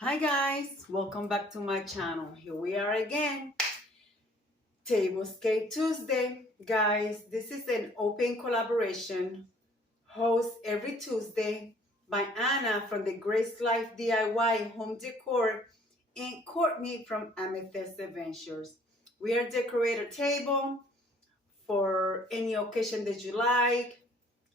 Hi guys, welcome back to my channel. Here we are again. Tablescape Tuesday. Guys, this is an open collaboration host every Tuesday by Anna from the Grace Life DIY Home Decor and Courtney from Amethyst Adventures. We are decorate a table for any occasion that you like,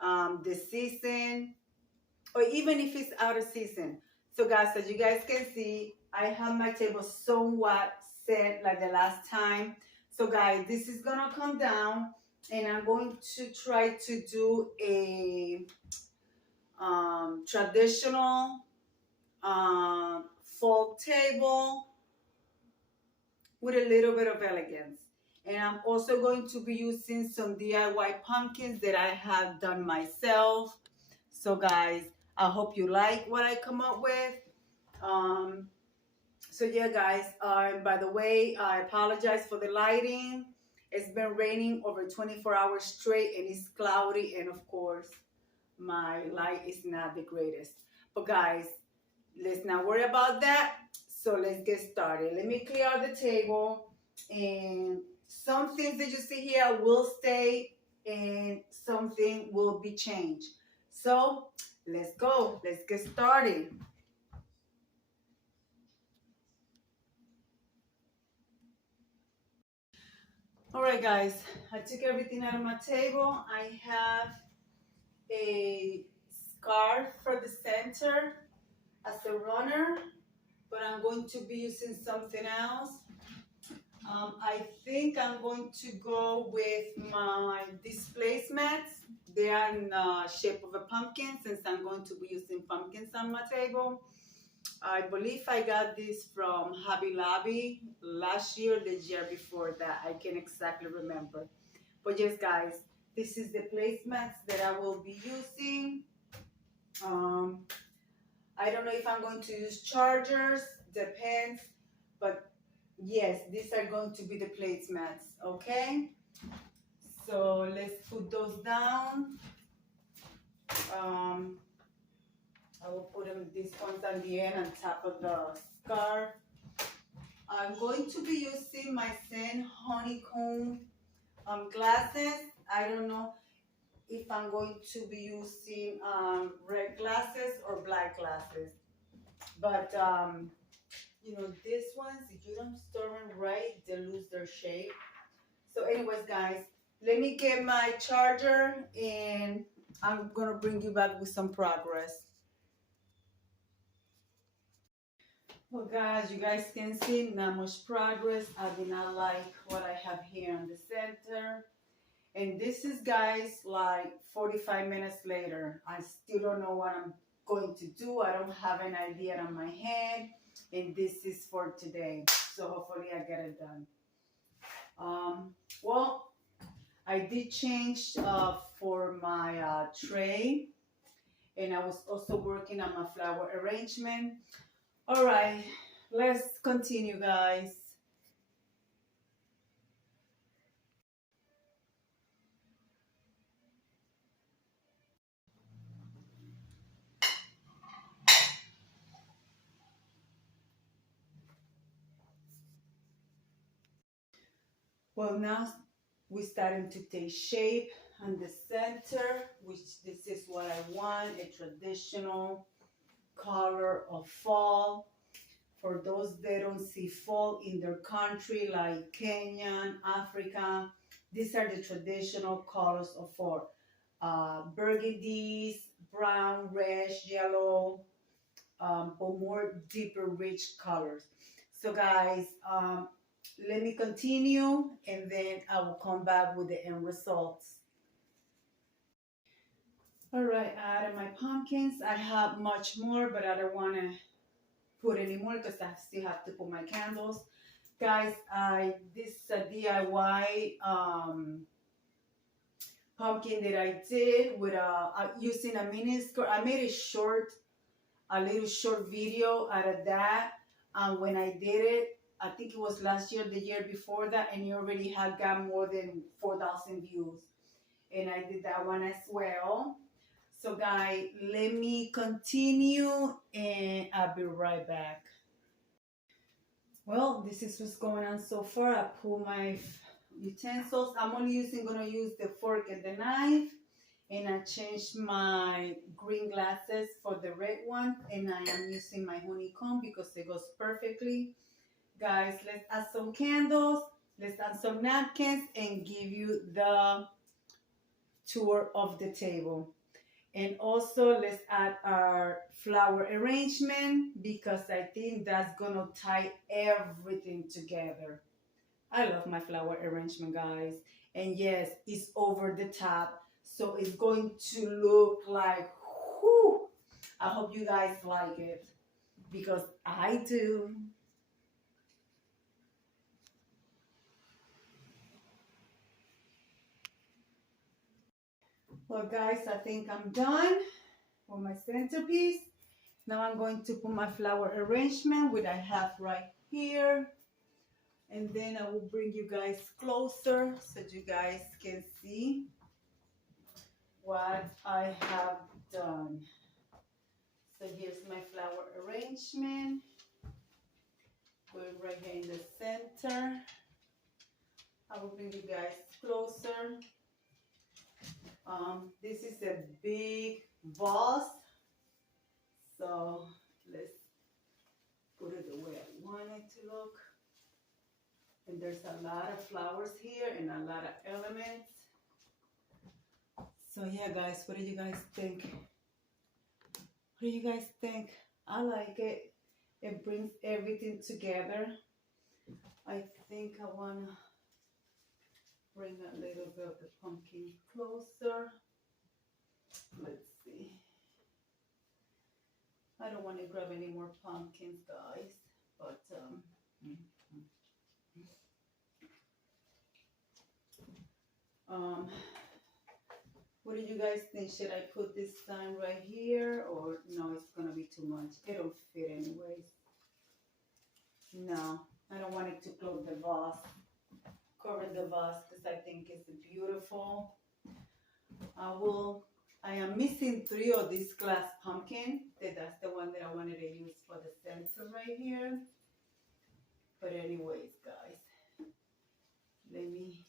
the season, or even if it's out of season. So guys, as you guys can see, I have my table somewhat set like the last time. So guys, this is gonna come down and I'm going to try to do a traditional fall table with a little bit of elegance. And I'm also going to be using some DIY pumpkins that I have done myself. So guys, I hope you like what I come up with. So yeah, guys, by the way, I apologize for the lighting. It's been raining over 24 hours straight and it's cloudy. And of course, my light is not the greatest. But guys, let's not worry about that. So let's get started. Let me clear out the table. And some things that you see here will stay and something will be changed. So let's go. Let's get started. All right, guys, I took everything out of my table. I have a scarf for the center as a runner, but I'm going to be using something else. I think I'm going to go with my displacements. They are in the shape of a pumpkin since I'm going to be using pumpkins on my table. I believe I got this from Hobby Lobby last year, the year before that. I can't exactly remember. But yes, guys, this is the placemats that I will be using. I don't know if I'm going to use chargers, depends. But yes, these are going to be the placemats, okay? So let's put those down. I will put them, these ones on the end on top of the scarf. I'm going to be using my Zen honeycomb glasses. I don't know if I'm going to be using red glasses or black glasses. But, you know, these ones, if you don't store them right, they lose their shape. So anyways, guys, let me get my charger and I'm going to bring you back with some progress. Well, guys, you guys can see not much progress. I do not like what I have here in the center. And this is, guys, like 45 minutes later. I still don't know what I'm going to do. I don't have an idea on my head. And this is for today. So hopefully I get it done. Well, I did change for my tray. And I was also working on my flower arrangement. All right, let's continue, guys. Well, now we're starting to take shape on the center, which this is what I want, a traditional color of fall. For those that don't see fall in their country, like Kenya, Africa, these are the traditional colors of fall. Burgundies, brown, red, yellow, but more deeper, rich colors. So guys, let me continue and then I will come back with the end results. All right, I added my pumpkins. I have much more, but I don't want to put any more because I still have to put my candles. Guys, this is a DIY pumpkin that I did with using a mini skirt. I made a little short video out of that. When I did it, I think it was last year, the year before that, and it already had got more than 4,000 views. And I did that one as well. So guys, let me continue and I'll be right back. Well, this is what's going on so far. I pull my utensils. I'm only gonna use the fork and the knife. And I changed my green glasses for the red one. And I am using my honeycomb because it goes perfectly. Guys, let's add some candles. Let's add some napkins and give you the tour of the table. And also let's add our flower arrangement because I think that's gonna tie everything together. I love my flower arrangement, guys. And yes, it's over the top. So it's going to look like, whew. I hope you guys like it because I do. Well, guys, I think I'm done with my centerpiece. Now I'm going to put my flower arrangement, which I have right here. And then I will bring you guys closer so you guys can see what I have done. So here's my flower arrangement. Going right here in the center. I will bring you guys closer. This is a big vase. So let's put it the way I want it to look. And there's a lot of flowers here and a lot of elements. So yeah, guys, what do you guys think? What do you guys think? I like it. It brings everything together. I think I want to bring a little bit of the pumpkin closer. Let's see. I don't want to grab any more pumpkins, guys, but what do you guys think? Should I put this sign right here, or no, it's gonna be too much? It'll fit anyways. No, I don't want it to close the vase, cover the vase, because I think it's beautiful. I am missing 3 of this glass pumpkin. That's the one that I wanted to use for the center right here. But anyways, guys, let me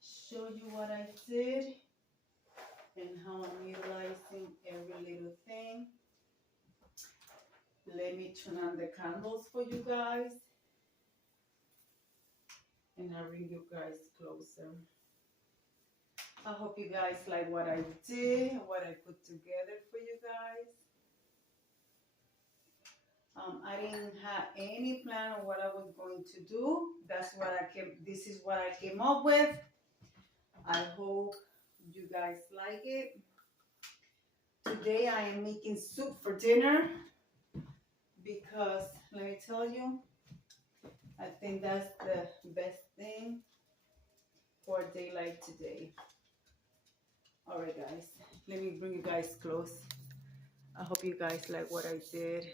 show you what I did and how I'm utilizing every little thing. Let me turn on the candles for you guys. And I'll bring you guys closer. I hope you guys like what I did, what I put together for you guys. I didn't have any plan on what I was going to do. This is what I came up with. I hope you guys like it. Today I am making soup for dinner because let me tell you, I think that's the best thing for a day like today. All right, guys, let me bring you guys close. I hope you guys like what I did.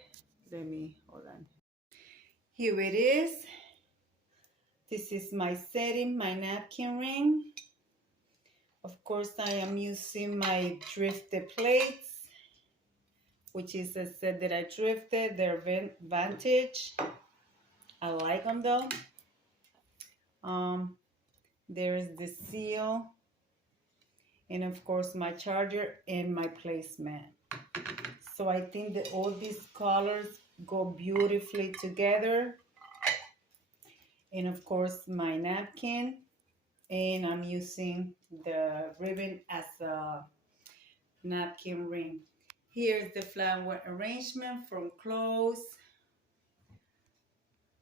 Let me, hold on. Here it is. This is my setting, my napkin ring. Of course, I am using my thrifted plates, which is a set that I thrifted. They're vintage. I like them though. There's the seal. And of course my charger and my placemat. So I think that all these colors go beautifully together. And of course my napkin, and I'm using the ribbon as a napkin ring. Here's the flower arrangement from close.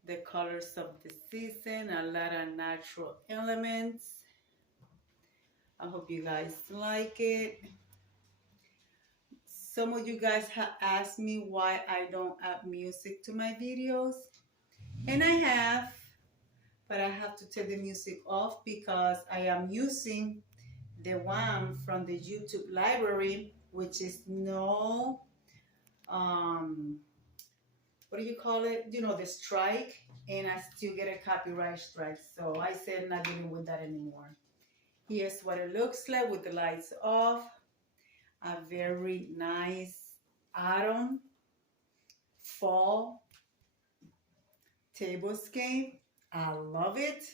The colors of the season, a lot of natural elements. I hope you guys like it. Some of you guys have asked me why I don't add music to my videos. And I have, but I have to take the music off because I am using the one from the YouTube library, which is no, what do you call it? You know, the strike, and I still get a copyright strike. So I said not dealing with that anymore. Here's what it looks like with the lights off. a very nice autumn fall tablescape. I love it.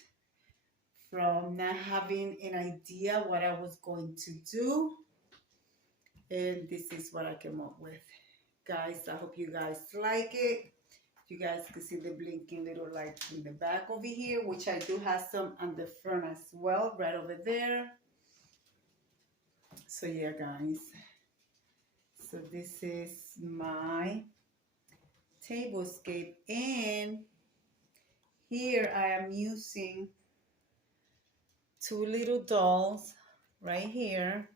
From not having an idea what I was going to do, and this is what I came up with. Guys, I hope you guys like it. You guys can see the blinking little light in the back over here, which I do have some on the front as well, right over there. So yeah, guys. So this is my tablescape, and here I am using two little dolls right here.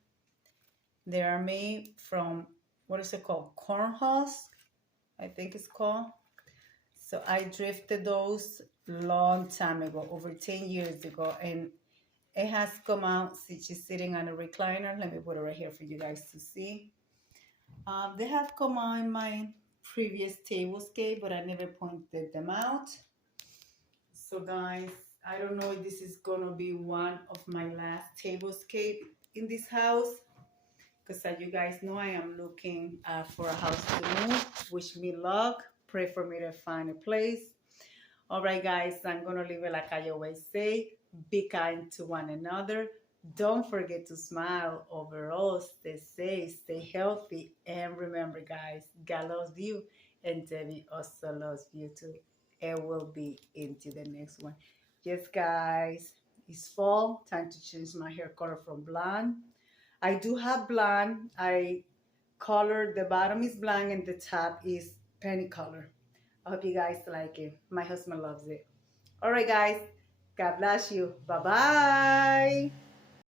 They are made from, what is it called? Corn husk, I think it's called. So I drifted those long time ago, over 10 years ago, and it has come out. See, she's sitting on a recliner. Let me put it right here for you guys to see. They have come out in my previous tablescape, but I never pointed them out. So guys, I don't know if this is gonna be one of my last tablescape in this house, because as you guys know, I am looking for a house to move. Wish me luck. Pray for me to find a place. All right, guys, I'm gonna leave it like I always say. Be kind to one another. Don't forget to smile. Overall, stay safe, stay healthy, and remember, guys, God loves you, and Debbie also loves you too. And we'll be into the next one. Yes, guys, it's fall. Time to change my hair color from blonde. I do have blonde. I colored, the bottom is blonde and the top is penny color. I hope you guys like it. My husband loves it. All right, guys. God bless you. Bye-bye.